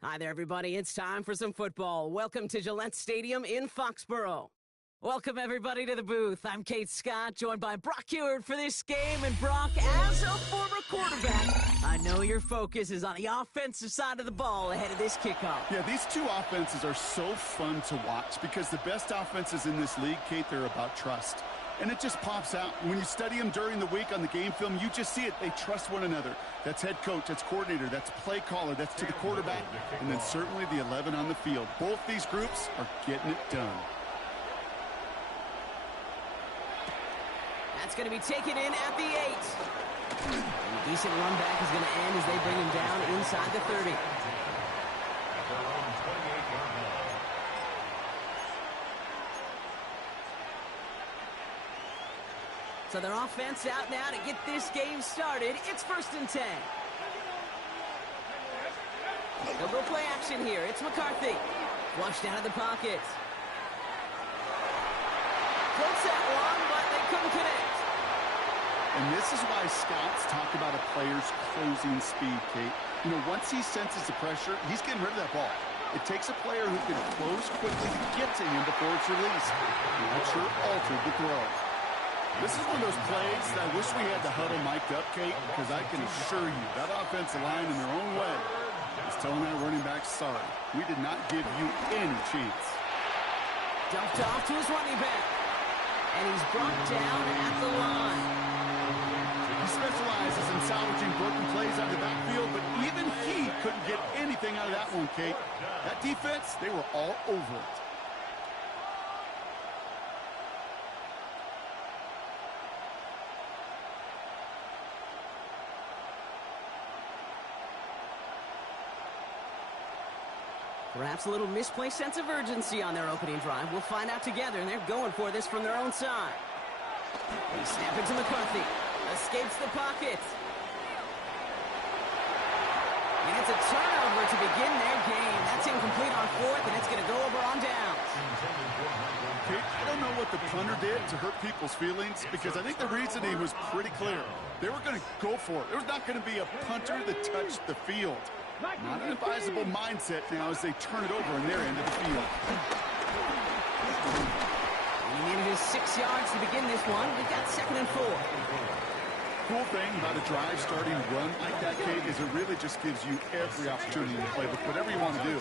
Hi there, everybody. It's time for some football. Welcome to Gillette Stadium in Foxborough. Welcome, everybody, to the booth. I'm Kate Scott, joined by Brock Ewart for this game. And Brock, as a former quarterback, I know your focus is on the offensive side of the ball ahead of this kickoff. Yeah, these two offenses are so fun to watch because the best offenses in this league, Kate, they're about trust. And it just pops out. When you study them during the week on the game film, you just see it. They trust one another. That's head coach, that's coordinator, that's play caller, that's to the quarterback, and then certainly the 11 on the field. Both these groups are getting it done. That's going to be taken in at the 8. And a decent run back is going to end as they bring him down inside the 30. So their offense out now to get this game started. It's 1st and 10. They'll go play action here. It's McCarthy. Flushed out of the pocket. Close that one, but they couldn't connect. And this is why scouts talk about a player's closing speed, Kate. You know, once he senses the pressure, he's getting rid of that ball. It takes a player who can close quickly to get to him before it's released. Not sure altered the throw. This is one of those plays that I wish we had the huddle mic'd up, Kate, because I can assure you that offensive line in their own way is telling that running back, sorry, we did not give you any chance. Dumped off to his running back. And he's brought down at the line. He specializes in salvaging broken plays out of the backfield, but even he couldn't get anything out of that one, Kate. That defense, they were all over it. Perhaps a little misplaced sense of urgency on their opening drive. We'll find out together, and they're going for this from their own side. They snap it to McCarthy. Escapes the pocket. And it's a turnover to begin their game. That's incomplete on 4th, and it's going to go over on downs. Kate, I don't know what the punter did to hurt people's feelings because I think the reasoning was pretty clear. They were going to go for it. There was not going to be a punter that touched the field. Not an advisable mindset now as they turn it over in their end of the field. He needed his 6 yards to begin this one. We've got 2nd and 4. Cool thing about a drive starting run like that, Kate, is it really just gives you every opportunity to play with whatever you want to do.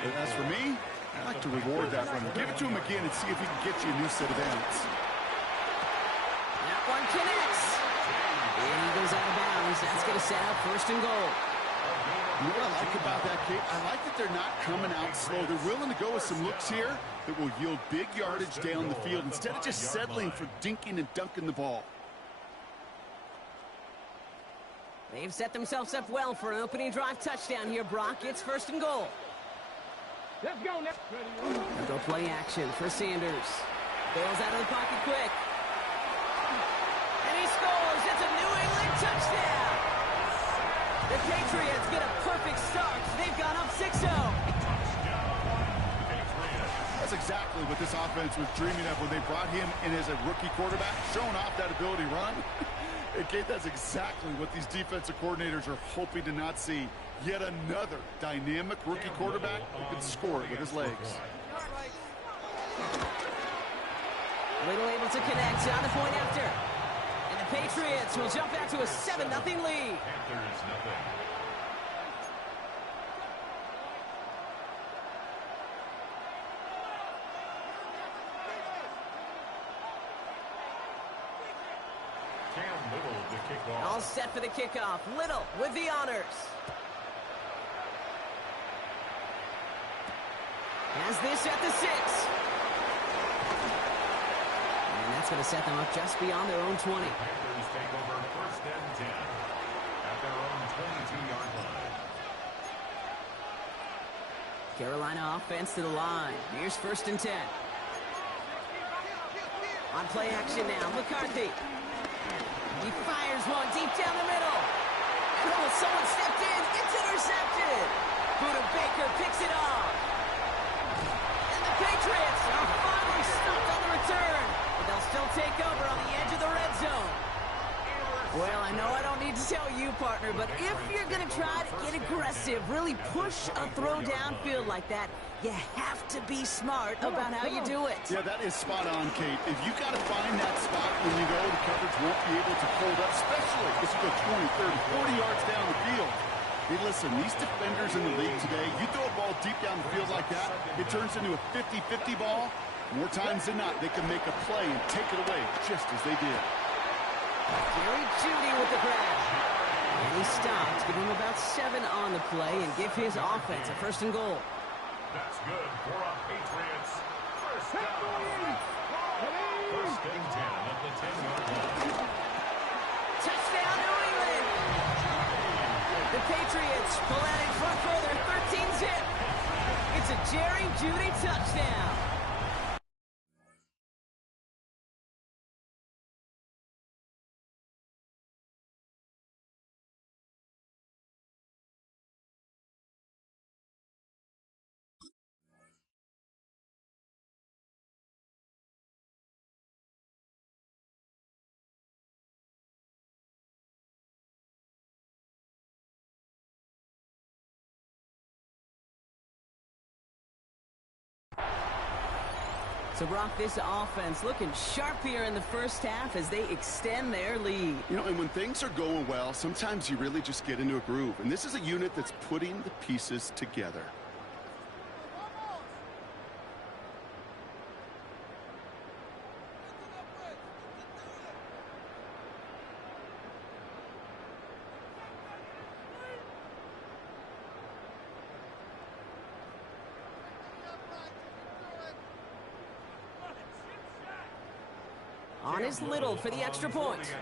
But as for me, I like to reward that runner. Give it to him again and see if he can get you a new set of downs. That one connects. And he goes out of bounds. That's going to set up 1st and goal. You know what I like about that, Kate? I like that they're not coming out slow. They're willing to go with some looks here that will yield big yardage down the field instead of just settling for dinking and dunking the ball. They've set themselves up well for an opening drive touchdown here, Brock. It's 1st and goal. Let's go now. They'll go play action for Sanders. Bails out of the pocket quick. And he scores. It's a New England touchdown. The Patriots get a perfect start. They've gone up 6-0. That's exactly what this offense was dreaming of when they brought him in as a rookie quarterback, showing off that ability to run. And Kate, that's exactly what these defensive coordinators are hoping to not see. Yet another dynamic rookie quarterback who can score it with his legs. Little able to connect on the point after. And the Patriots will jump out to a 7-0 lead. All set for the kickoff. Little with the honors. Has this at the 6. And that's going to set them up just beyond their own 20. Panthers take over 1st and 10 at their own 22-yard line. Carolina offense to the line. Here's 1st and 10. On play action now, McCarthy. He fires one deep down the middle. And oh, someone stepped in. It's intercepted. Buda Baker picks it off. And the Patriots are finally stopped on the return. But they'll still take over on the edge of the red zone. Well, I know I don't need to tell you, partner, but if you're going to try to get aggressive, really push a throw downfield like that, you have to be smart about how you do it. Yeah, that is spot on, Kate. If you got to find that spot when you know the coverage won't be able to hold up, especially if you go 20, 30, 40 yards down the field. Hey, listen, these defenders in the league today, you throw a ball deep down the field like that, it turns into a 50-50 ball. More times than not, they can make a play and take it away just as they did. Jerry Jeudy with the grab. And he stops, give him about 7 on the play, and give his offense a 1st and goal. That's good for our Patriots. 1st down. 1st and 10 at the 10-yard line. Touchdown, New England! The Patriots pull out in front for their 13-zip. It's a Jerry Jeudy touchdown. So, Brock, this offense looking sharp here in the first half as they extend their lead. You know, and when things are going well, sometimes you really just get into a groove. And this is a unit that's putting the pieces together. On is Little for the extra point.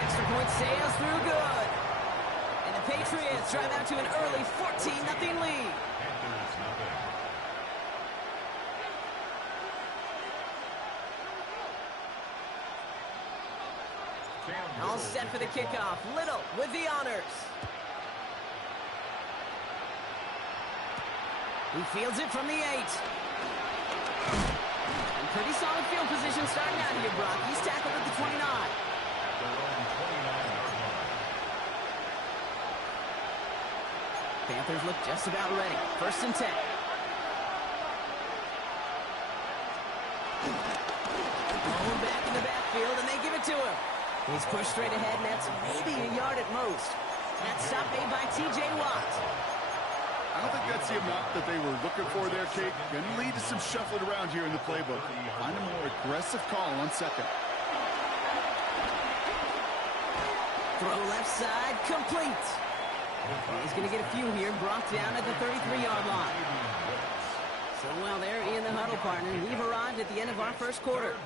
Extra point sails through good. And the Patriots drive out to an early 14-0 lead. All set for the kickoff. Little with the honors. He fields it from the 8. And pretty solid field position starting out here, Brock. He's tackled at the 29. Panthers look just about ready. 1st and 10. Going back in the backfield, and they give it to him. He's pushed straight ahead, and that's maybe a yard at most. That stop made by T.J. Watt. I don't think that's the amount that they were looking for there, Kate. Going to lead to some shuffling around here in the playbook. Find a more aggressive call on 2nd. Throw left side, complete. He's going to get a few here, brought down at the 33-yard line. So while they're in the huddle, partner, we've arrived at the end of our first quarter.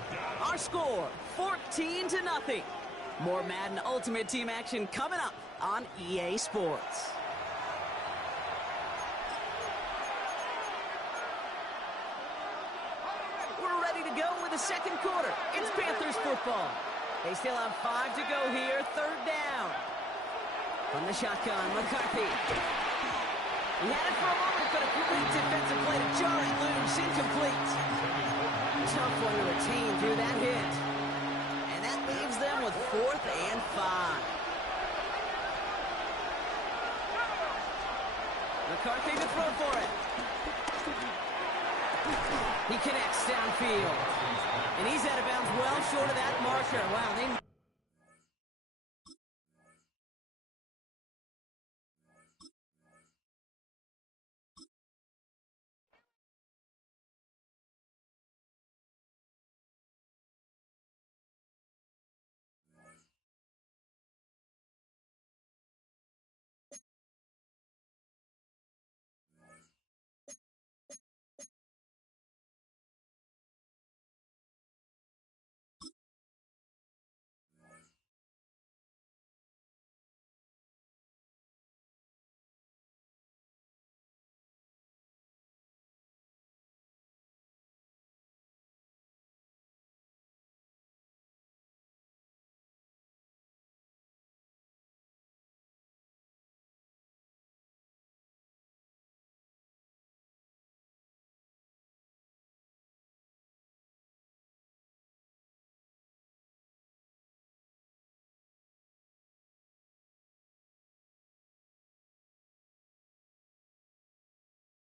Our score, 14-0. More Madden Ultimate Team action coming up on EA Sports. We're ready to go with the second quarter. It's Panthers football. They still have 5 to go here, third down. From the shotgun, McCarthy. He had it for a moment, but a great defensive play to jar it loose, incomplete. Tough one to retain through that hit. And that leaves them with 4th and 5. McCarthy to throw for it. He connects downfield. And he's out of bounds well short of that marker. Wow, they...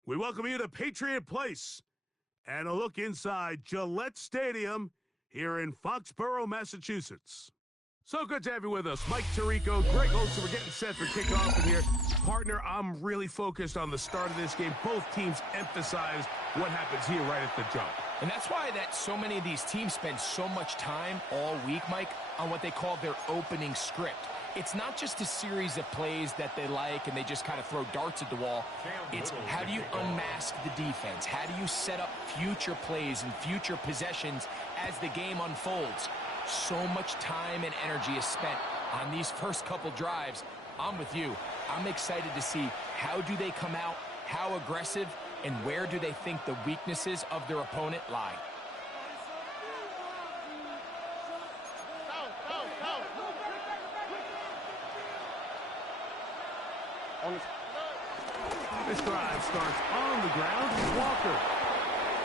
We welcome you to Patriot Place and a look inside Gillette Stadium here in Foxborough, Massachusetts. So good to have you with us. Mike Tirico, Greg Olson, we're getting set for kickoff in here. Partner, I'm really focused on the start of this game. Both teams emphasize what happens here right at the jump. And that's why so many of these teams spend so much time all week, Mike, on what they call their opening script. It's not just a series of plays that they like and they just kind of throw darts at the wall. It's how do you unmask the defense? How do you set up future plays and future possessions as the game unfolds? So much time and energy is spent on these first couple drives. I'm with you. I'm excited to see how do they come out, how aggressive, and where do they think the weaknesses of their opponent lie. This drive starts on the ground with Walker.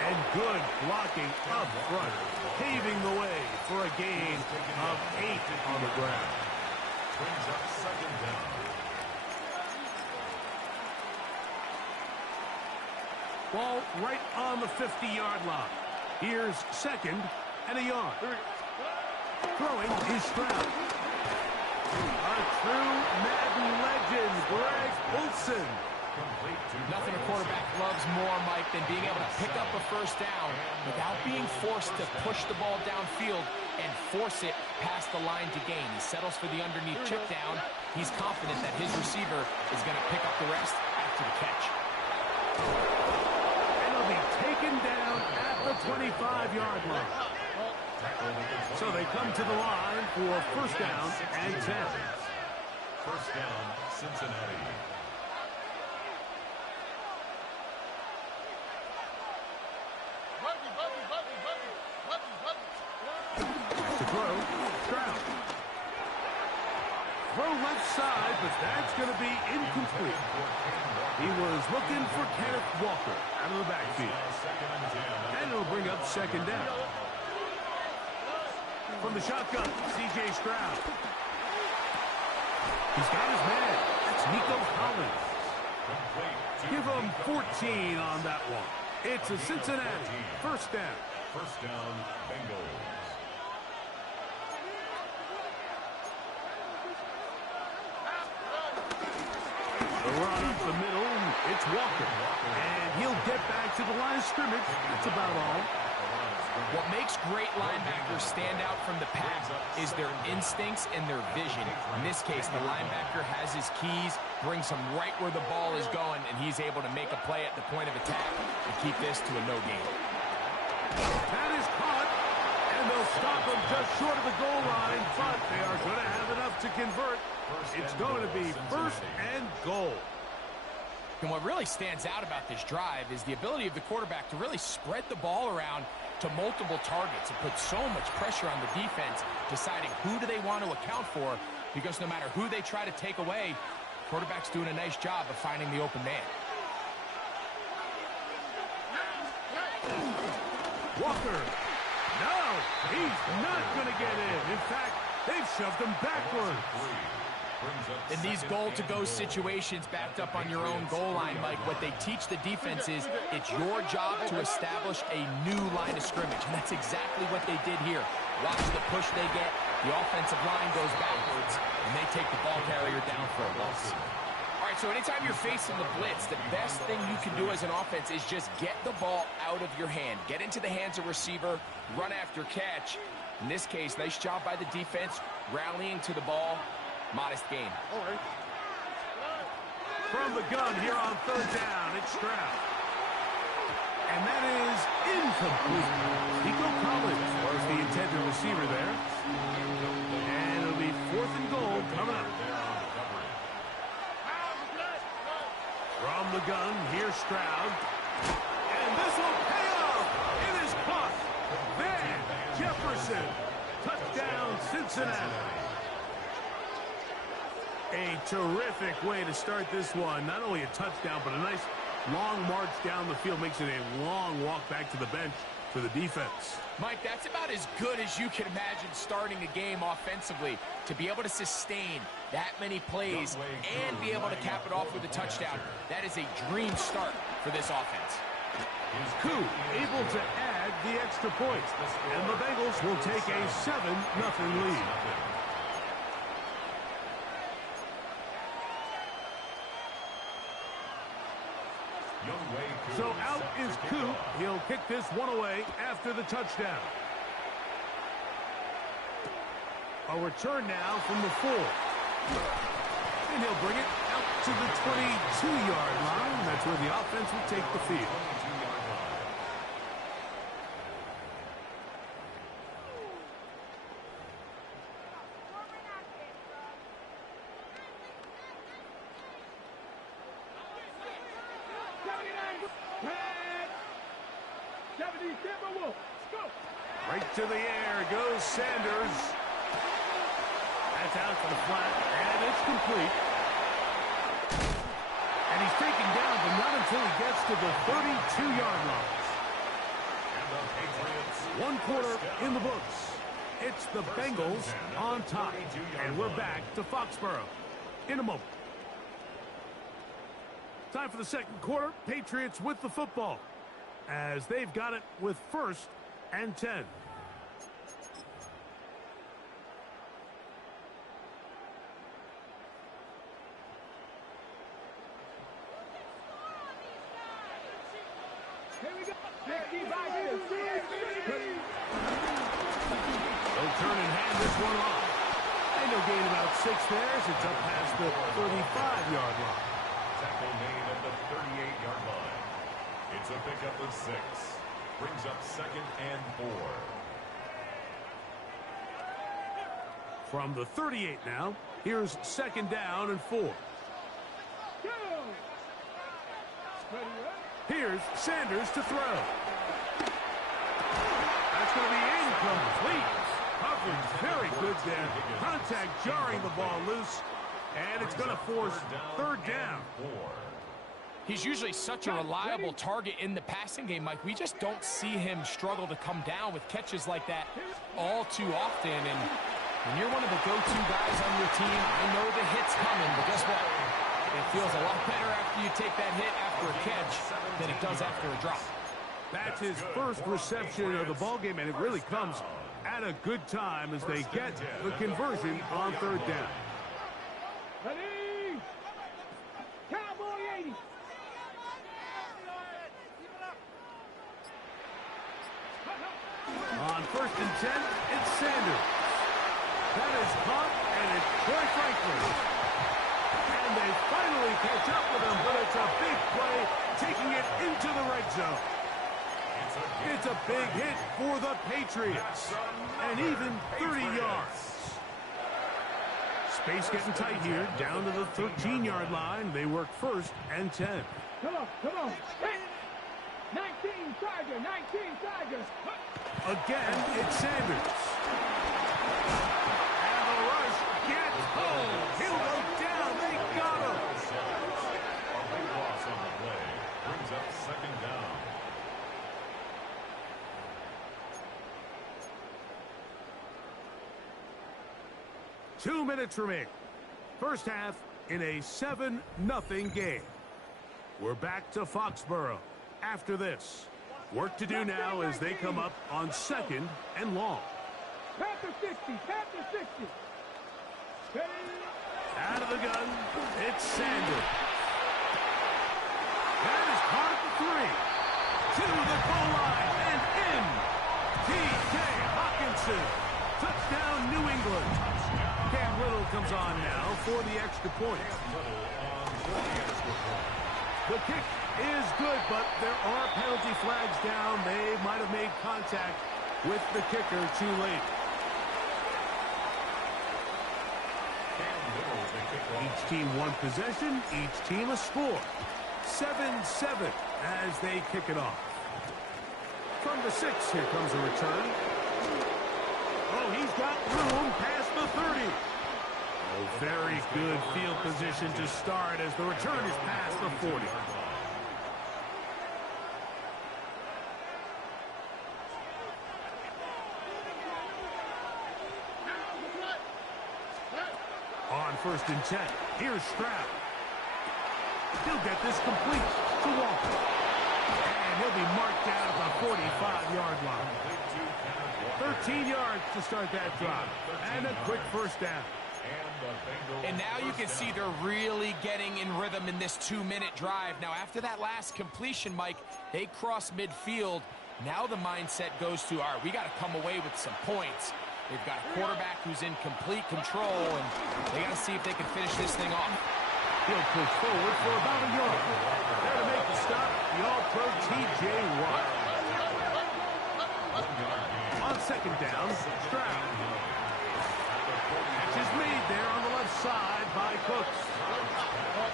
And good blocking up front, paving the way for a gain of 8 on the ground. Brings up second down. Ball right on the 50-yard line. Here's second and a yard. Throwing is Stroud. A true Madden legend, Greg Olson. Nothing a quarterback loves more, Mike, than being able to pick up a first down without being forced to push the ball downfield and force it past the line to gain. He settles for the underneath check down. He's confident that his receiver is going to pick up the rest after the catch. And he'll be taken down at the 25-yard line. So they come to the line for first down and 10. First down, Cincinnati. To throw, Stroud. Throw left side, but that's going to be incomplete. He was looking for Kenneth Walker out of the backfield. And it'll bring up second down. From the shotgun, C.J. Stroud. He's got his man. That's Nico Collins. Give him 14 on that one. It's a Cincinnati first down. First down, Bengals. The run up the middle, it's Walker. And he'll get back to the line of scrimmage. That's about all. What makes great linebackers stand out from the pack is their instincts and their vision. In this case, the linebacker has his keys, brings him right where the ball is going, and he's able to make a play at the point of attack and keep this to a no gain. That is caught, and they'll stop him just short of the goal line, but they are going to have enough to convert. It's going to be first and goal. And what really stands out about this drive is the ability of the quarterback to really spread the ball around to multiple targets and put so much pressure on the defense, deciding who do they want to account for, because no matter who they try to take away, quarterback's doing a nice job of finding the open man. Walker. No, he's not going to get in. In fact, they've shoved him backwards. In these goal-to-go situations backed up on your own goal line, Mike, what they teach the defense is it's your job to establish a new line of scrimmage, and that's exactly what they did here. Watch the push they get. The offensive line goes backwards, and they take the ball carrier down for a loss. All right, so anytime you're facing the blitz, the best thing you can do as an offense is just get the ball out of your hand. Get into the hands of receiver, run after catch. In this case, nice job by the defense, rallying to the ball. Modest gain. From the gun here on third down, it's Stroud. And that is incomplete. Nico Collins was the intended receiver there. And it'll be fourth and goal coming up. From the gun, here's Stroud. And this will pay off. It is caught. Van Jefferson. Touchdown, Cincinnati. A terrific way to start this one. Not only a touchdown, but a nice long march down the field. Makes it a long walk back to the bench for the defense. Mike, that's about as good as you can imagine starting a game offensively. To be able to sustain that many plays and be able to cap it off with a touchdown, that is a dream start for this offense. Koo able to add the extra points. And the Bengals will take a 7-0 lead. So out is Koo. He'll kick this one away after the touchdown. A return now from the 4. And he'll bring it out to the 22-yard line. That's where the offense will take the field. Right to the air goes Sanders. That's out for the flat, and it's complete. And he's taken down, but not until he gets to the 32-yard line. One quarter in the books. It's the Bengals on top. And we're back to Foxborough in a moment. Time for the second quarter. Patriots with the football, as they've got it with 1st and 10. They'll turn and hand this one off. And they'll gain about 6 there as it's up past the 35-yard line. Tackle made at the 38-yard line. It's a pickup of 6. Brings up 2nd and 4. From the 38 now, here's 2nd down and 4. Here's Sanders to throw. That's going to be incomplete. Coverage very good there. Contact jarring the ball loose. And it's going to force 3rd down. He's usually such a reliable target in the passing game, Mike. We just don't see him struggle to come down with catches like that all too often. And when you're one of the go-to guys on your team, I know the hit's coming, but guess what? It feels a lot better after you take that hit after a catch than it does after a drop. That's his first reception of the ballgame, and it really comes at a good time as they get the conversion on 3rd down. Ready? Cowboy 80. 10, it's Sanders. That is caught, and it's Troy Franklin. And they finally catch up with him, but it's a big play, taking it into the red zone. It's a big hit for the Patriots, and even 30 yards. Space getting tight here, down to the 13-yard line. They work 1st and 10. Come on. Hey. 19 Charger, 19 Charger. Again, it's Sanders. And the rush gets home. He'll go down. They got him. A big loss on the play brings up 2nd down. Two minutes remain. First half in a 7-0 game. We're back to Foxborough after this. Work to do now as they come up on 2nd and long. Panther 60, Panther 60. Out of the gun, it's Sanders. That is caught at the 3. To the goal line and in. T.J. Hawkinson. Touchdown, New England. Cam Little comes on now for the extra point. The kick is good, but there are penalty flags down. They might have made contact with the kicker too late. Each team one possession, each team a score. 7-7 as they kick it off. From the 6, here comes a return. Oh, he's got room past the 30. Oh, very good field position to start as the return is past the 40. On 1st and 10, here's Stroud. He'll get this complete to Walker. And he'll be marked down at the 45-yard line. 13 yards to start that drive. And a quick 1st down. And now you can see they're really getting in rhythm in this 2-minute drive. Now, after that last completion, Mike, they cross midfield. Now the mindset goes to, all right, we got to come away with some points. They've got a quarterback who's in complete control, and they got to see if they can finish this thing off. He'll push forward for about a yard. There to make the stop, the All-Pro T.J. Watt. On 2nd down, Stroud. Catch is made there on the left side by Cooks.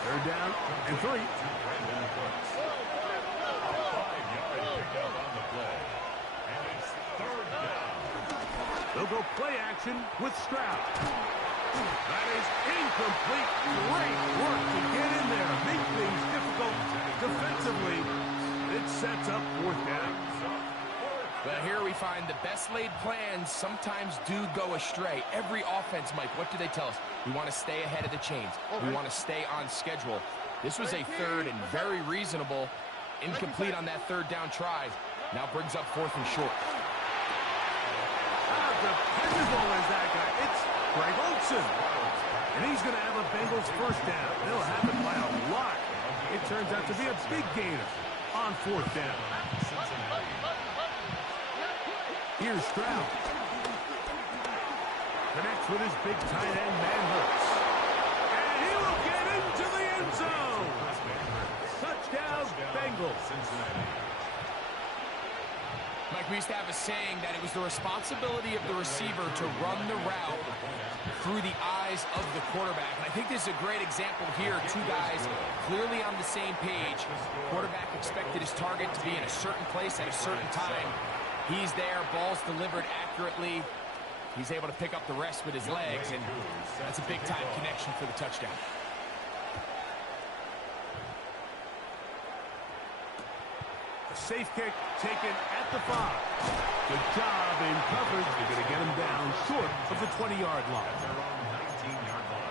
They're down and 3. They'll go play action with Stroud. That is incomplete. Great work to get in there. Make things difficult defensively. It sets up 4th down. But here we find the best laid plans sometimes do go astray. Every offense, Mike, what do they tell us? We want to stay ahead of the chains. We want to stay on schedule. This was a 3rd and very reasonable. Incomplete on that 3rd down try. Now brings up 4th and short. How dependable is that guy? It's Greg Olsen. And he's going to have a Bengals 1st down. They'll have it by a lot. It turns out to be a big gainer on 4th down. Here's Stroud. Connects with his big tight end, Manhurst. And he will get into the end zone. Touchdown, Bengals. Mike, we used to have a saying that it was the responsibility of the receiver to run the route through the eyes of the quarterback. And I think this is a great example here. 2 guys clearly on the same page. Quarterback expected his target to be in a certain place at a certain time. He's there, ball's delivered accurately. He's able to pick up the rest with his legs, and that's a big-time connection for the touchdown. A safe kick taken at the 5. Good job in coverage. They're going to get him down short of the 20-yard line. They're on 19-yard line.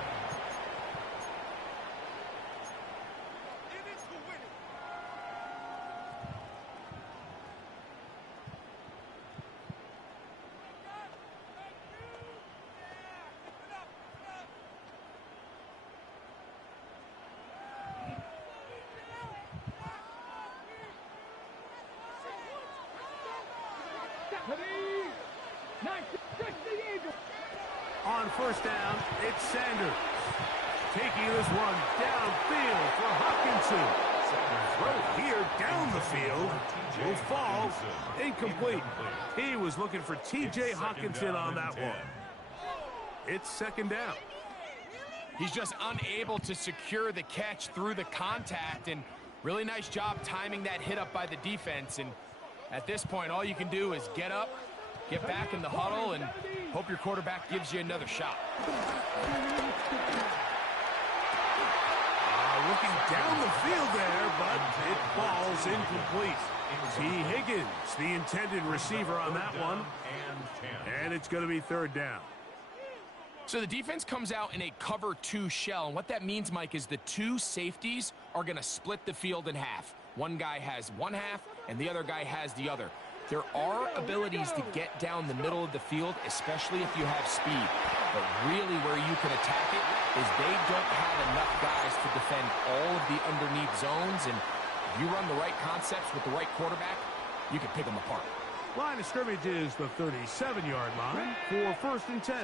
on first down, it's Sanders. Taking this one downfield for Hawkinson. Throw here down the field will fall incomplete. He was looking for T.J. Hawkinson on that one. It's second down. He's just unable to secure the catch through the contact, and really nice job timing that hit up by the defense. And at this point, all you can do is get up, get back in the huddle, and hope your quarterback gives you another shot. Looking down the field there, but it falls incomplete. T. Higgins, the intended receiver on that one. And it's going to be third down. So the defense comes out in a cover 2 shell, and what that means, Mike, is the 2 safeties are going to split the field in half. One guy has one half, and the other guy has the other. There are abilities to get down the middle of the field, especially if you have speed. But really where you can attack it is they don't have enough guys to defend all of the underneath zones, and if you run the right concepts with the right quarterback, you can pick them apart. Line of scrimmage is the 37-yard line for first and 10.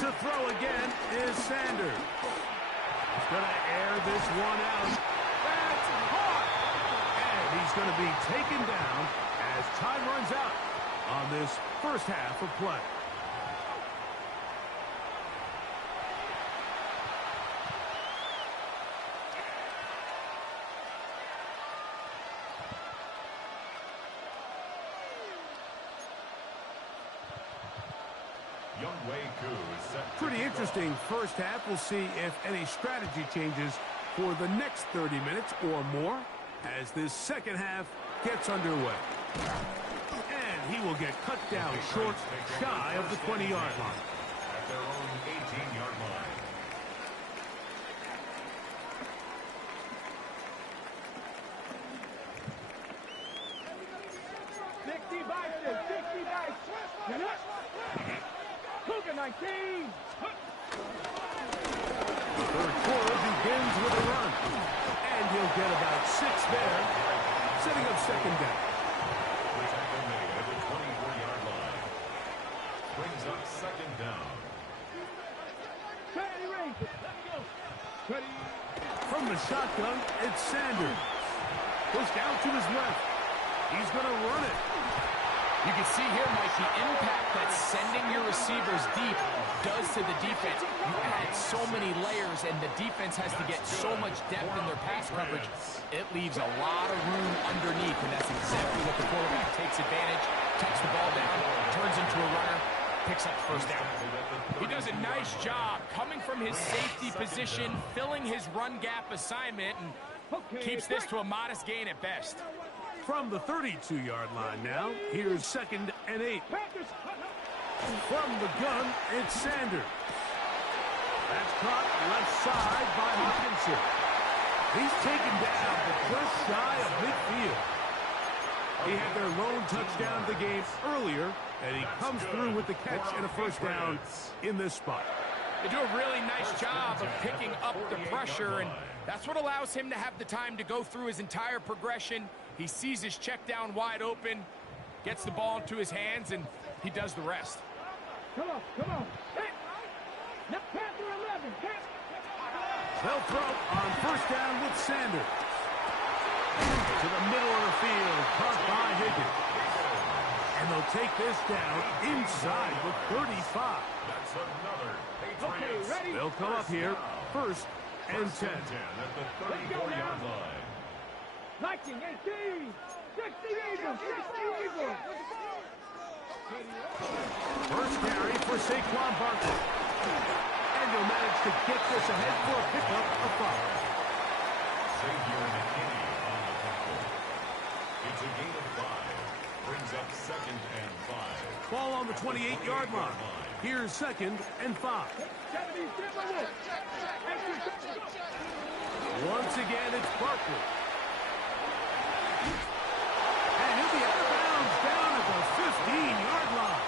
To throw again is Sanders. He's going to air this one out. That's caught! And he's going to be taken down as time runs out on this first half of play. Pretty interesting first half. We'll see if any strategy changes for the next 30 minutes or more as this second half gets underway. And he will get cut down short, shy of the 20-yard line. At their own 18-yard line. Cougar 19. The third quarter begins with a run. And he'll get about 6 there, setting up second down. The tackle made at the 24-yard line. Brings up second down. From the shotgun, it's Sanders. Pushed out to his left. He's going to run it. You can see here, Mike, the impact that sending your receivers deep does to the defense. You add so many layers, and the defense has to get so much depth in their pass coverage. It leaves a lot of room underneath, and that's exactly what the quarterback takes advantage, tucks the ball down, turns into a runner, picks up the first down. He does a nice job coming from his safety position, filling his run gap assignment, and keeps this to a modest gain at best. From the 32-yard line now, here's second and 8. From the gun, it's Sanders. That's caught left side by Hawkinson. He's taken down but just shy of midfield. He had their lone touchdown of the game earlier, and he comes through with the catch and a first down in this spot. They do a really nice job of picking up the pressure, and that's what allows him to have the time to go through his entire progression. He sees his check down wide open, gets the ball into his hands, and he does the rest. Come on. Hey. Now, Panther 11. They'll throw on first down with Sanders. To the middle of the field, caught by Higgins. And they'll take this down inside with 35. That's another Patriots. Okay, ready? They'll come up here, first and 10. At the 34-yard line. 19, 18, 60 Eagles, 60 Eagles. First carry for Saquon Barkley. And he'll manage to get this ahead for a pickup of 5. Xavier McKinney on the tackle. It's a gain of 5. Brings up second and 5. Ball on the 28-yard line. Here's second and 5. Once again, it's Barkley. And he'll be out of bounds down at the 15-yard line.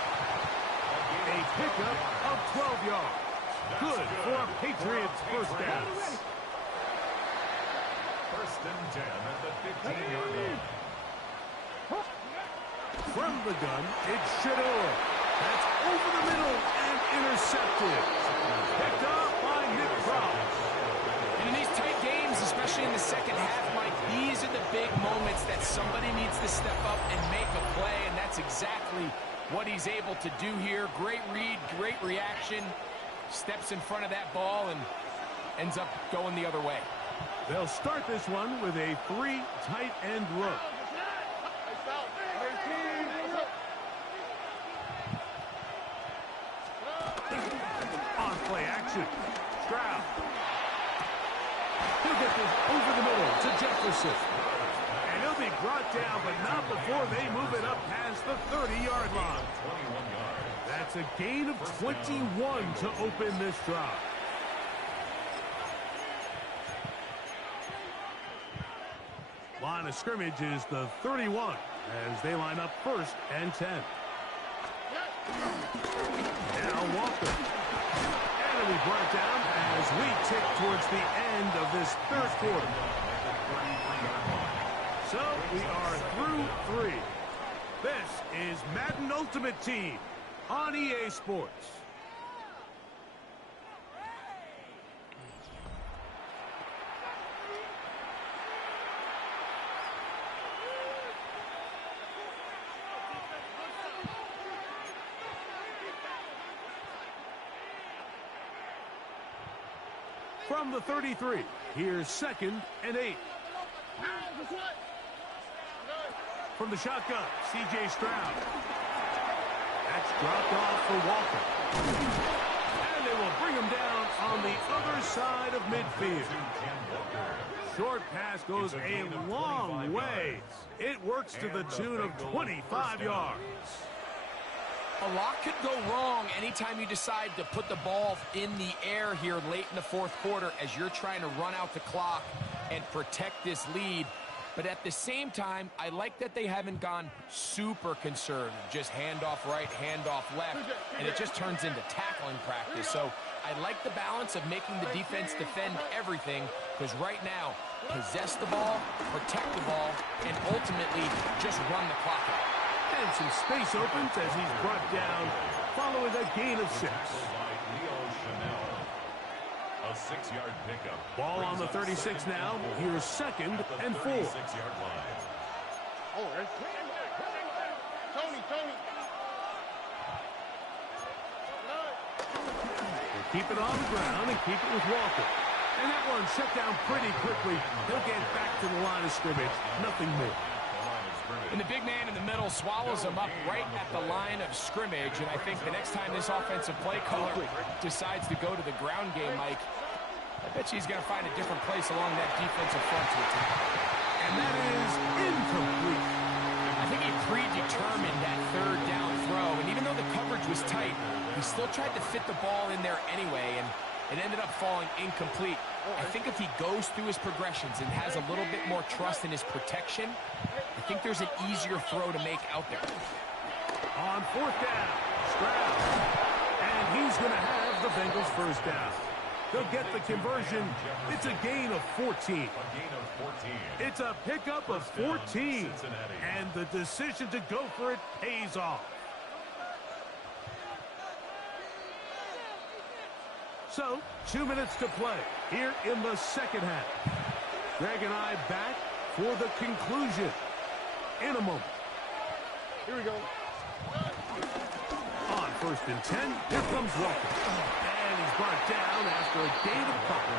A pickup of 12 yards. Good for a Patriots first down. First and 10 at the 15-yard line. From the gun, it's Shador. That's over the middle and intercepted. Picked up by Nick Cross. And in these tight games, especially in the second half, Mike, these are the big moments that somebody needs to step up and make a play, and that's exactly what he's able to do here. Great read, great reaction. Steps in front of that ball and ends up going the other way. They'll start this one with a 3 tight end look. On play action. Stroud. He'll get this over the middle to Jefferson. And he'll be brought down, but not before they move it up past the 30-yard line. That's a gain of 21 to open this drive. Line of scrimmage is the 31 as they line up 1st and 10. Now Walker. And it'll be brought down as we tick towards the end of this 3rd quarter. So we are through 3. This is Madden Ultimate Team on EA Sports. From the 33, here's 2nd and 8. From the shotgun, C.J. Stroud. That's dropped off for Walker. And they will bring him down on the other side of midfield. Short pass goes a long way. It works to the tune of 25 yards. A lot could go wrong anytime you decide to put the ball in the air here late in the 4th quarter as you're trying to run out the clock and protect this lead. But at the same time, I like that they haven't gone super conservative. Just handoff right, handoff left, and it just turns into tackling practice. So I like the balance of making the defense defend everything, because right now, possess the ball, protect the ball, and ultimately just run the clock out. And some space opens as he's brought down following a gain of 6. A 6-yard pickup. Ball on the 36 now. Here's 2nd and 4. 36-yard line. We'll keep it on the ground and keep it with Walker. And that one shut down pretty quickly. He'll get back to the line of scrimmage. Nothing more. And the big man in the middle swallows him up right at the line of scrimmage. And I think the next time this offensive play caller decides to go to the ground game, Mike, I bet you he's going to find a different place along that defensive front to attack. And that is incomplete. I think he predetermined that 3rd down throw. And even though the coverage was tight, he still tried to fit the ball in there anyway. And it ended up falling incomplete. I think if he goes through his progressions and has a little bit more trust in his protection, I think there's an easier throw to make out there. On 4th down, Stroud. And he's going to have the Bengals 1st down. They'll get the conversion. It's a gain of 14. It's a pickup of 14. And the decision to go for it pays off. So, 2 minutes to play here in the 2nd half. Greg and I back for the conclusion in a moment. Here we go. On 1st and 10, here comes Walker. And he's brought down after a gain of a couple.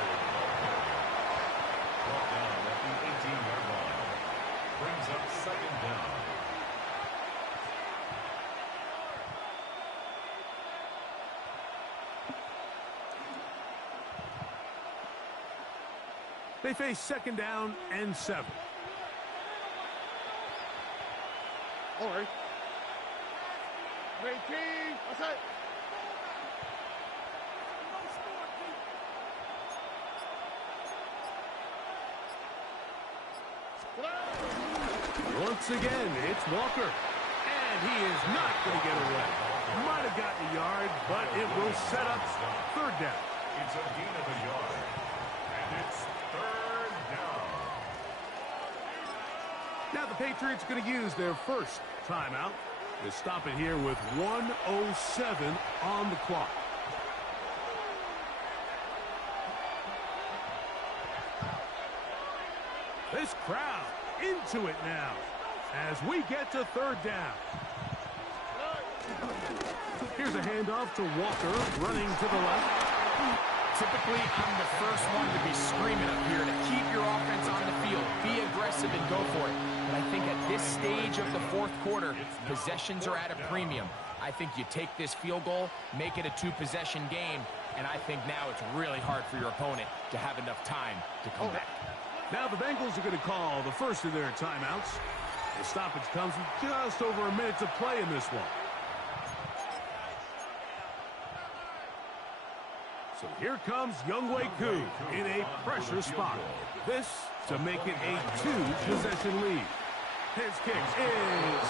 Brought down at the 18-yard line. Brings up 2nd down. They face 2nd down and 7. All right. 18. Outside. Once again, it's Walker. And he is not going to get away. Might have gotten a yard, but it will set up 3rd down. It's a gain of a yard. And it's 3rd down. Now the Patriots going to use their 1st timeout to stop it here with 1:07 on the clock. This crowd into it now as we get to third down. Here's a handoff to Walker, running to the left. Typically, I'm the first one to be screaming up here to keep your offense on the field. Be aggressive and go for it. But I think at this stage of the fourth quarter, possessions are at a premium. I think you take this field goal, make it a two-possession game, and I think now it's really hard for your opponent to have enough time to come back. Now the Bengals are going to call the first of their timeouts. The stoppage comes with just over a minute to play in this one. So here comes Younghoe Koo in a pressure spot. This to make it a two-possession lead. His kick is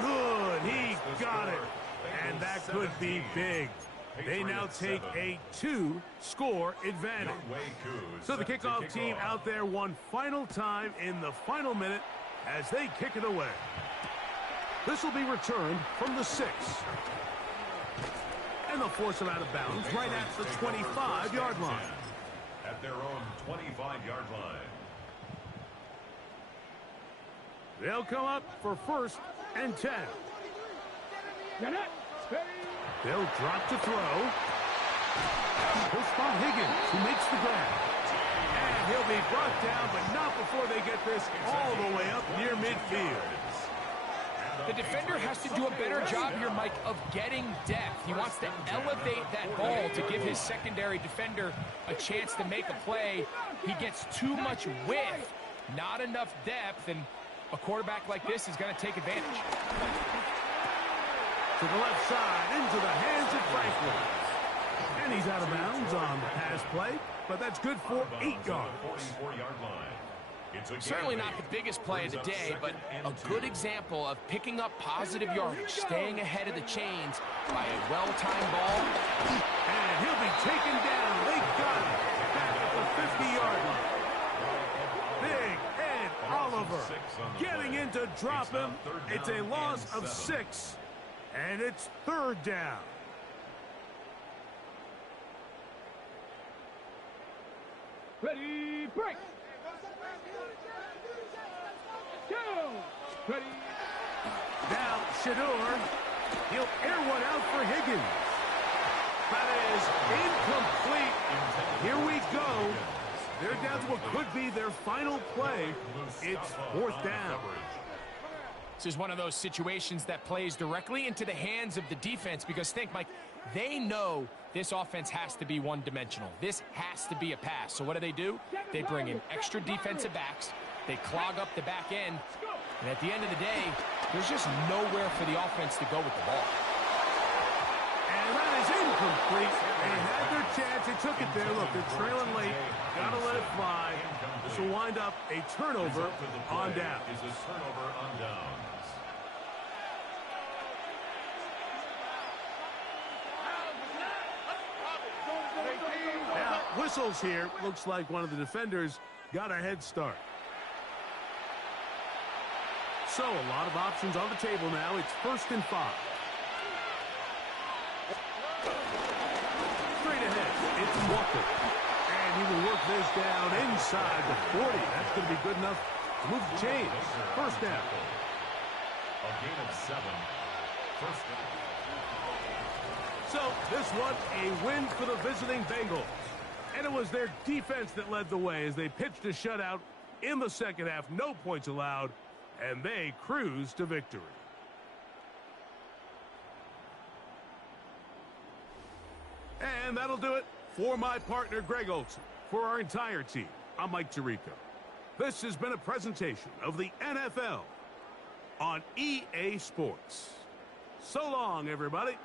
good. He got it. And that could be big. They now take a two-score advantage. So the kickoff team out there one final time in the final minute as they kick it away. This will be returned from the 6. And they'll force him out of bounds right at the 25-yard line. At their own 25-yard line. They'll come up for 1st and 10. They'll drop to throw. He'll spot Higgins, who makes the grab. And he'll be brought down, but not before they get this all the way up near midfield. The defender has to do a better job here, Mike, of getting depth. He wants to elevate that ball to give his secondary defender a chance to make a play. He gets too much width, not enough depth, and a quarterback like this is going to take advantage. To the left side, into the hands of Franklin. And he's out of bounds on the pass play, but that's good for 8 yards. Certainly not the biggest play of the day, but a good example of picking up positive yardage, staying ahead of the chains by a well-timed ball. And he'll be taken down. They got it back at the 50-yard line. Big Ed Oliver getting in to drop him. It's a loss of 6, and it's 3rd down. Ready, break. Go. Ready. Now, Shador, he'll air one out for Higgins. That is incomplete. Here we go. They're down to what could be their final play. It's 4th down. This is one of those situations that plays directly into the hands of the defense because think, Mike, they know this offense has to be one-dimensional. This has to be a pass. So what do? They bring in extra defensive backs. They clog up the back end. And at the end of the day, there's just nowhere for the offense to go with the ball. And that is incomplete. They had their chance. They took it there. Look, they're trailing late. Got to let it fly. This will wind up a turnover on down. Now, whistles here. Looks like one of the defenders got a head start. So, a lot of options on the table now. It's 1st and 5. Straight ahead, it's Walker. And he will work this down inside the 40. That's going to be good enough to move the chains. 1st down. A gain of 7. 1st down. So, this one, a win for the visiting Bengals. And it was their defense that led the way as they pitched a shutout in the second half. No points allowed. And they cruise to victory. And that'll do it for my partner, Greg Olson. For our entire team, I'm Mike Tirico. This has been a presentation of the NFL on EA Sports. So long, everybody.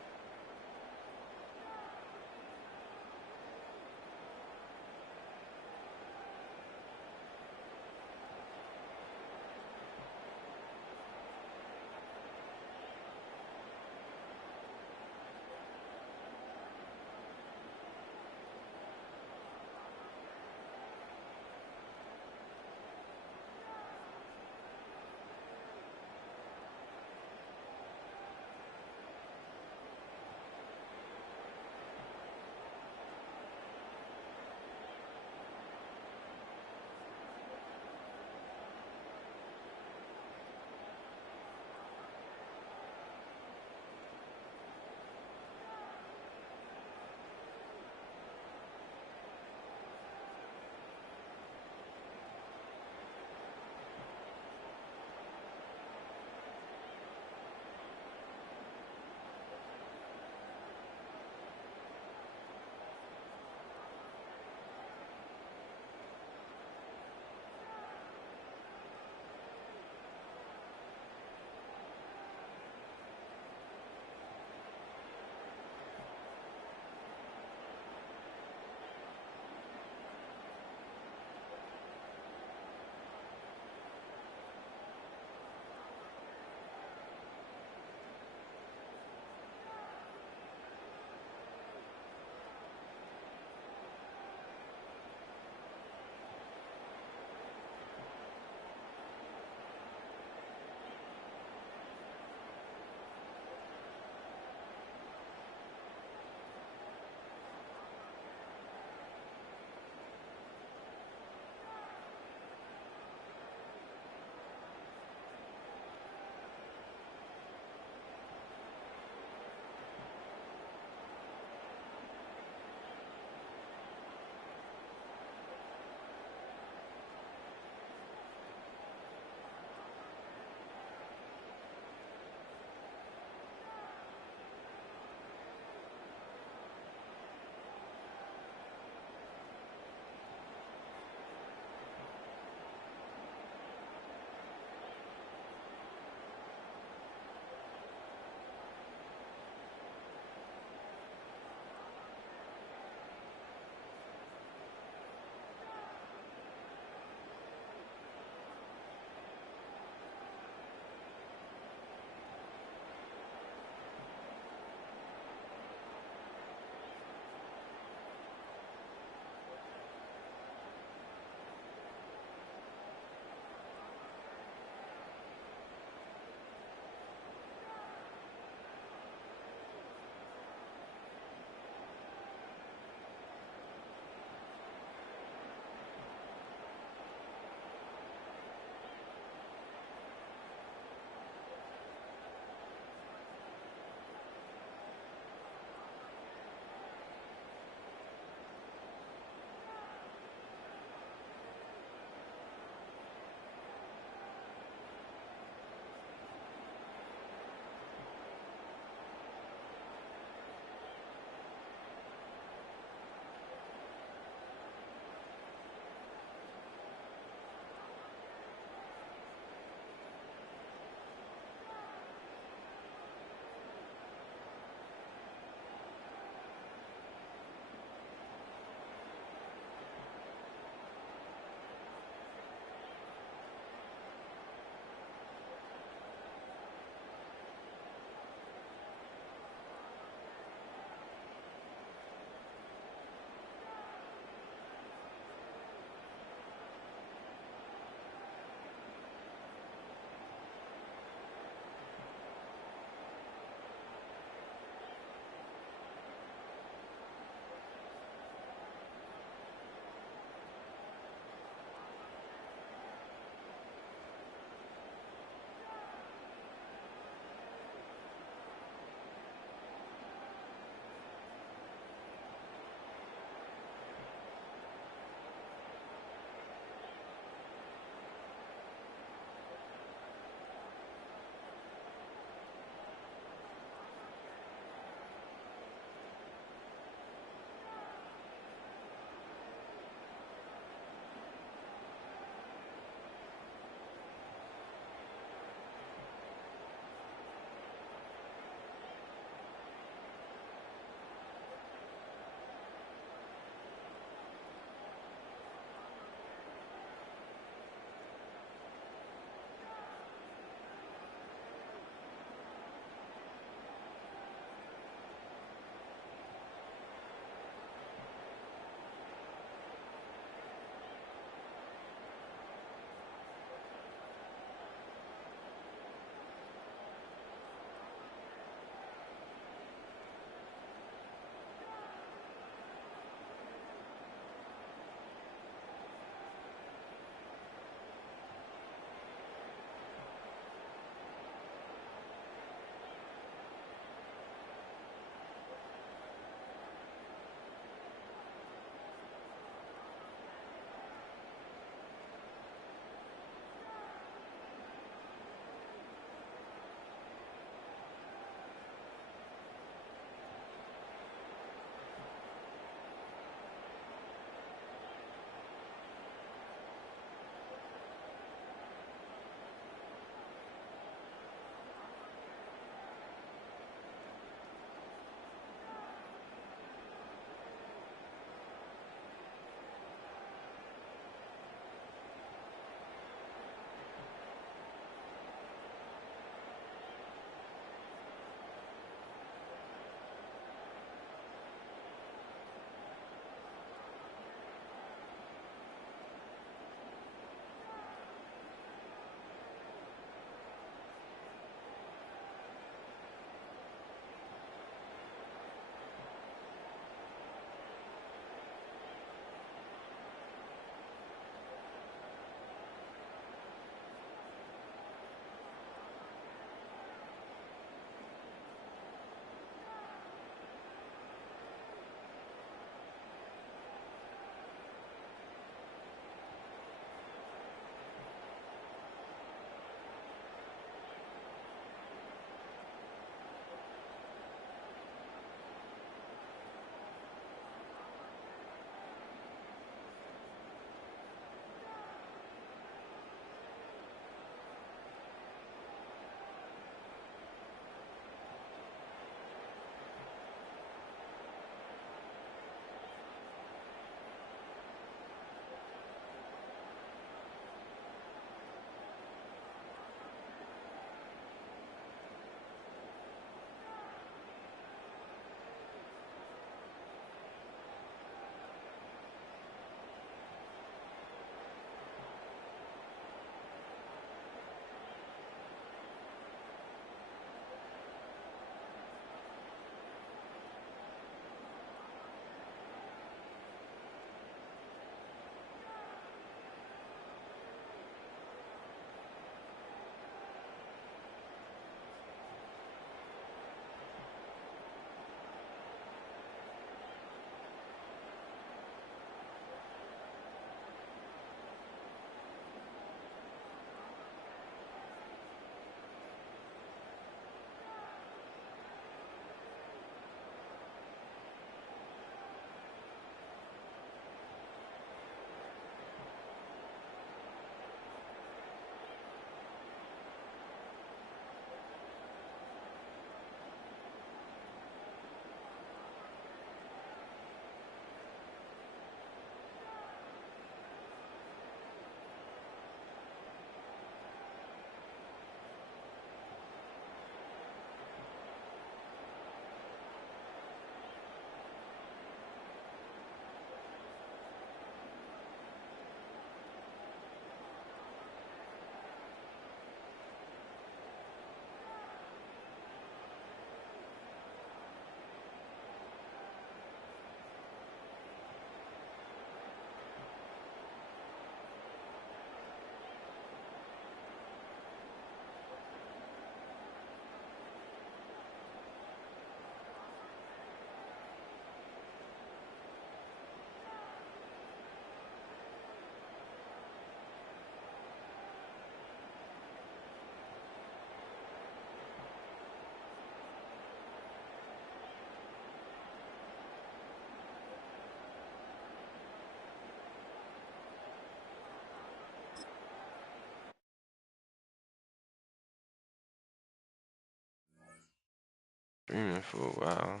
Streaming for a while.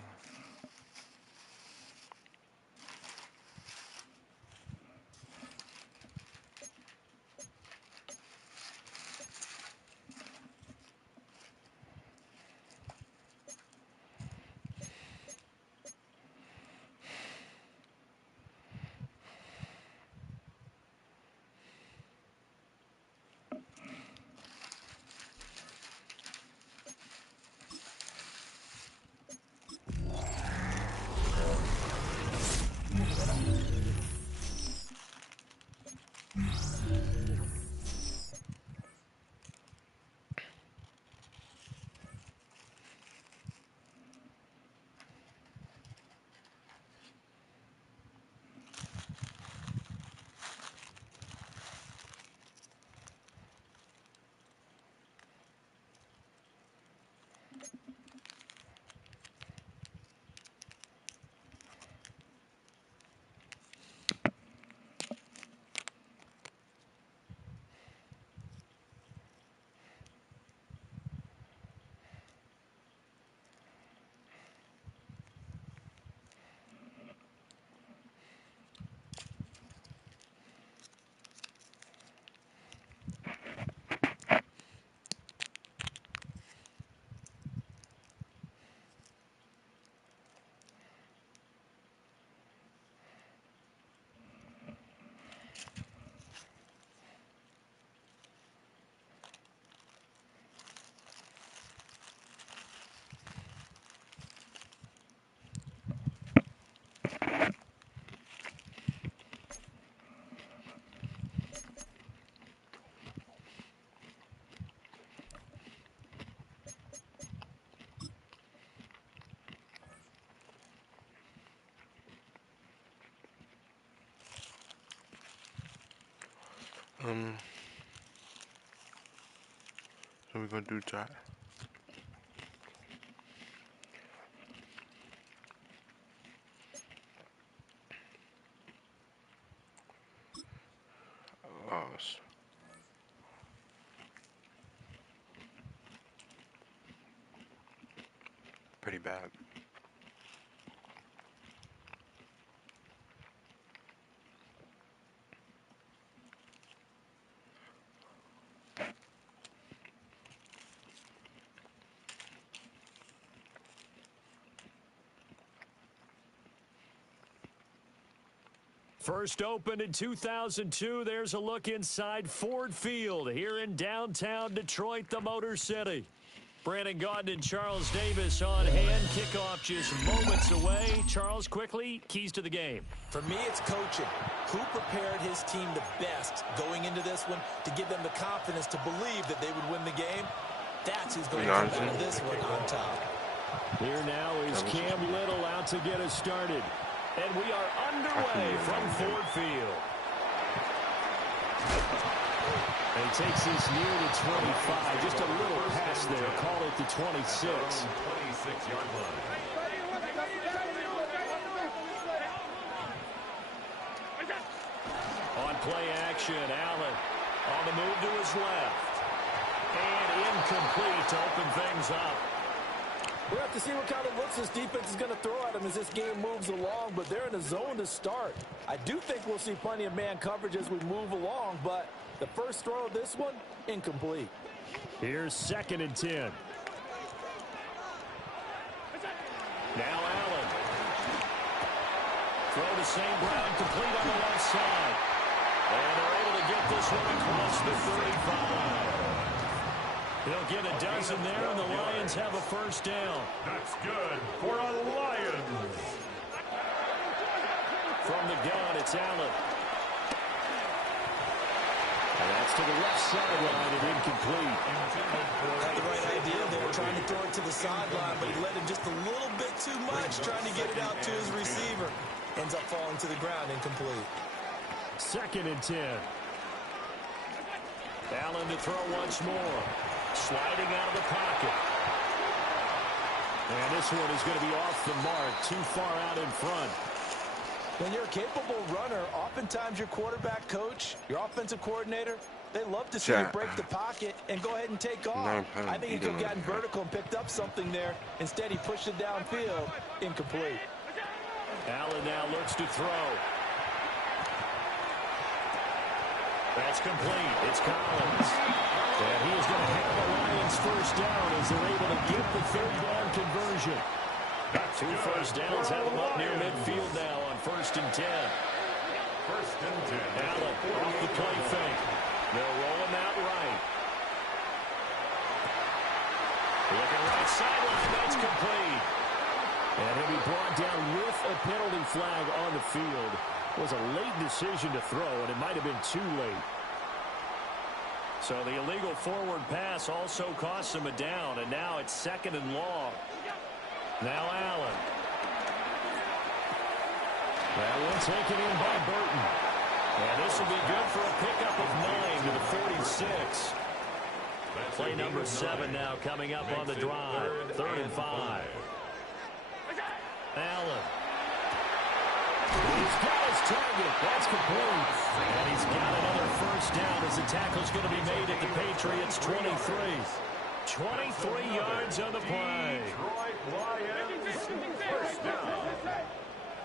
So we're gonna do that. Oh, pretty bad. First opened in 2002, there's a look inside Ford Field here in downtown Detroit, the Motor City. Brandon Gaudin and Charles Davis on hand. Kickoff just moments away. Charles, quickly, keys to the game. For me, it's coaching. Who prepared his team the best going into this one to give them the confidence to believe that they would win the game? That's who's going to come out of this one on top. Here now is Cam Little out to get us started. And we are underway from Ford Field. And he takes this near the 25. Just a little pass there. Call it the 26. 26-yard line. On play action, Allen on the move to his left. And incomplete to open things up. We'll have to see what kind of looks this defense is going to throw at them as this game moves along, but they're in a zone to start. I do think we'll see plenty of man coverage as we move along, but the first throw of this one, incomplete. Here's 2nd and 10. Now Allen. Throw to St. Brown, complete on the left side. And they're able to get this one across the 35. They'll get a dozen there, and the Lions have a first down. That's good for a Lions. From the gun, it's Allen. And that's to the left sideline and incomplete. Had the right idea there, trying to throw it to the sideline, but he let him just a little bit too much, trying to get it out to his receiver. Ends up falling to the ground, incomplete. 2nd and 10. Allen to throw once more. Sliding out of the pocket. And this one is going to be off the mark, too far out in front. When you're a capable runner, oftentimes your quarterback coach, your offensive coordinator, They love to see you break the pocket and go ahead and take off. I think he could have gotten vertical and picked up something there. Instead, he pushed it downfield. Incomplete. Allen now looks to throw. That's complete. It's Collins. And he is going to have the Lions first down as they're able to get the third down conversion. 2 first downs have them up near midfield now on 1st and 10. First and 10. Allen off the play fake. They'll roll him out right. Looking right sideline. That's complete. And he'll be brought down with a penalty flag on the field. It was a late decision to throw, and it might have been too late. So the illegal forward pass also costs him a down, and now it's 2nd and long. Now Allen. That one taken in by Burton. And this will be good for a pickup of 9 to the 46. Play number 7 now coming up on the drive. 3rd and 5. Allen. He's got his target. That's complete. And he's got another first down as the tackle's going to be made at the Patriots' 23. 23 yards on the play. Detroit Lions, first down.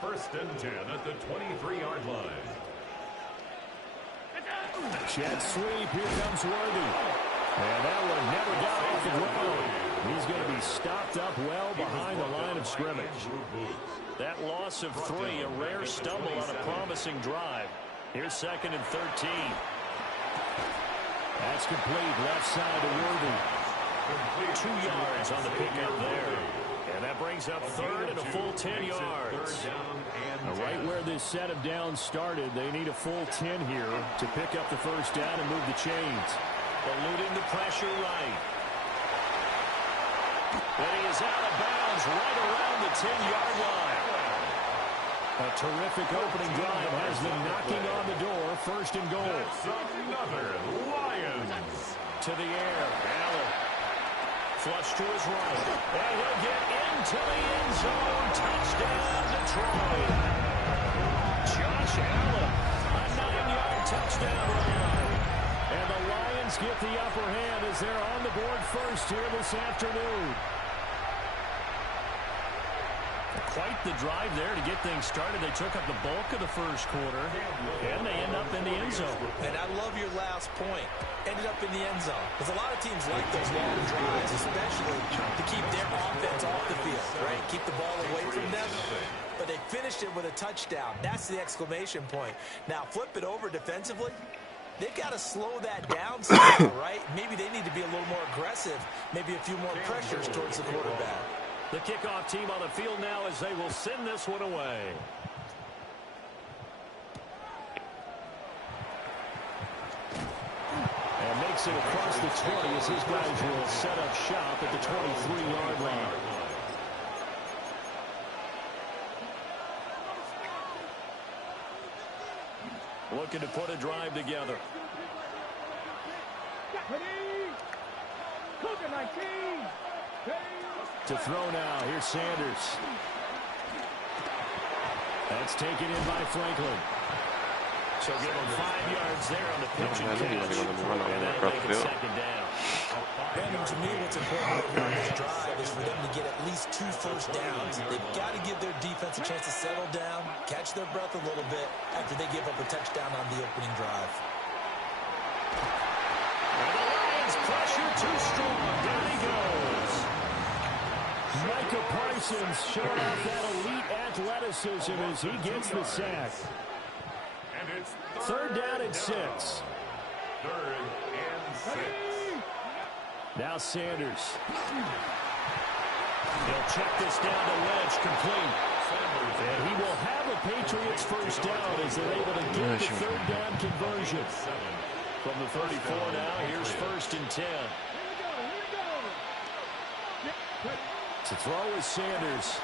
1st and 10 at the 23-yard line. Jet sweep. Here comes Worthy. And that one never got off the ground. He's going to be stopped up well behind the line of scrimmage. That loss of 3, a rare stumble on a promising drive. Here's 2nd and 13. That's complete. Left side to Worthy. 2 yards on the pickup there. And that brings up 3rd and a full 10 yards. Right where this set of downs started, they need a full 10 here to pick up the first down and move the chains. Eluding the pressure right. And he is out of bounds right around the 10-yard line. A terrific opening drive has been knocking on the door. 1st and goal. That's another Lions. To the air. Allen. Flush to his right. And he'll get into the end zone. Touchdown, Detroit. Josh Allen. A 9-yard touchdown run. And the Lions get the upper hand as they're on the board first here this afternoon. Quite the drive there to get things started. They took up the bulk of the first quarter, and they end up in the end zone. And I love your last point. Ended up in the end zone. Because a lot of teams like those long drives, especially to keep their offense off the field, right? Keep the ball away from them. But they finished it with a touchdown. That's the exclamation point. Now, flip it over defensively. They've got to slow that down somehow, right? Maybe they need to be a little more aggressive. Maybe a few more pressures towards the quarterback. The kickoff team on the field now as they will send this one away. And makes it across the 20 as his guys will set up shop at the 23-yard line. Looking to put a drive together. To throw now. Here's Sanders. That's taken in by Franklin. So give him 5 yards there on the pitch and catch. And that'll make it 2nd down. And to me, what's important right here in this drive is for them to get at least 2 first downs. They've got to give their defense a chance to settle down, catch their breath a little bit after they give up a touchdown on the opening drive. And the Lions pressure too strong. Down he goes. Micah Parsons showing off that elite athleticism as he gets the sack. And it's 3rd down and 6. 3rd and 6. Now Sanders. He'll check this down to Lynch, complete. And he will have a Patriots first down as they're able to get the 3rd down conversion. From the 34 now, here's 1st and 10. To throw is Sanders.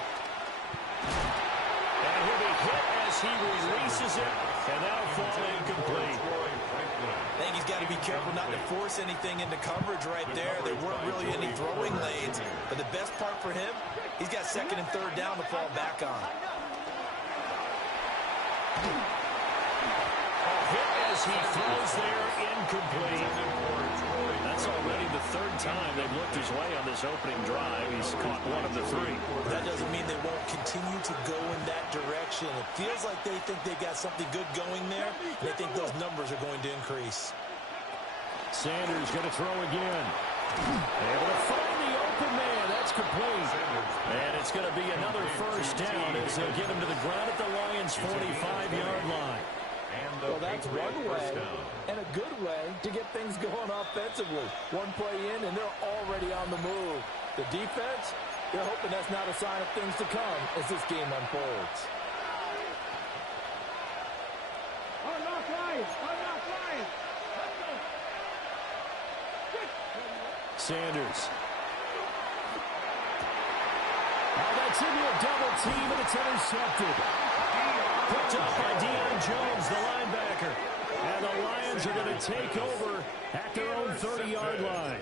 And he'll be hit as he releases it, and that'll fall incomplete. I think he's got to be careful not to force anything into coverage right there. There weren't really any throwing lanes, but the best part for him, he's got 2nd and 3rd down to fall back on. A hit as as he throws there, incomplete. That's already the third time they've looked his way on this opening drive. He's caught one of the three. That doesn't mean they won't continue to go in that direction. It feels like they think they got something good going there, and they think those numbers are going to increase. Sanders going to throw again. Able to find the open man. That's complete. And it's going to be another first down as they'll get him to the ground at the Lions' 45-yard line. Well, that's one way and a good way to get things going offensively. One play in, and they're already on the move. The defense, they're hoping that's not a sign of things to come as this game unfolds. Unlock Lions! Unlock Lions! Let's go! Sanders. Oh, that's into a double team, and it's intercepted. Picked up by Deion Jones, the linebacker. And the Lions are going to take over at their own 30-yard line.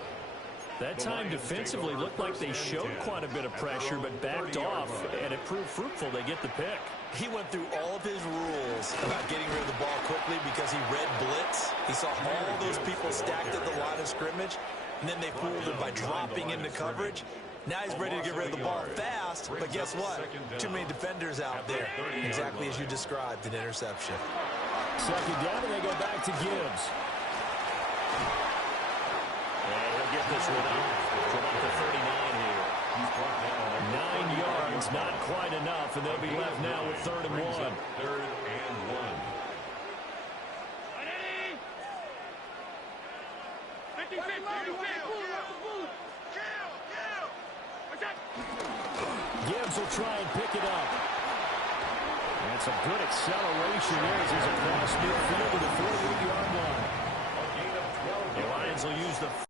That time defensively looked like they showed quite a bit of pressure, but backed off, and it proved fruitful. They get the pick. He went through all of his rules about getting rid of the ball quickly because he read blitz. He saw all those people stacked at the line of scrimmage, and then they fooled him by dropping into coverage. Now he's ready to get rid of the ball fast, but guess what? Too many defenders out there. Exactly as you described, an interception. Second down, and they go back to Gibbs. And he'll get this one up from up to 39 here. 9 yards, not quite enough, and they'll be left now with 3rd and 1. 3rd and 1. Gibbs will try and pick it up. And some good acceleration there as he's across midfield to the 48-yard line. The Lions will use the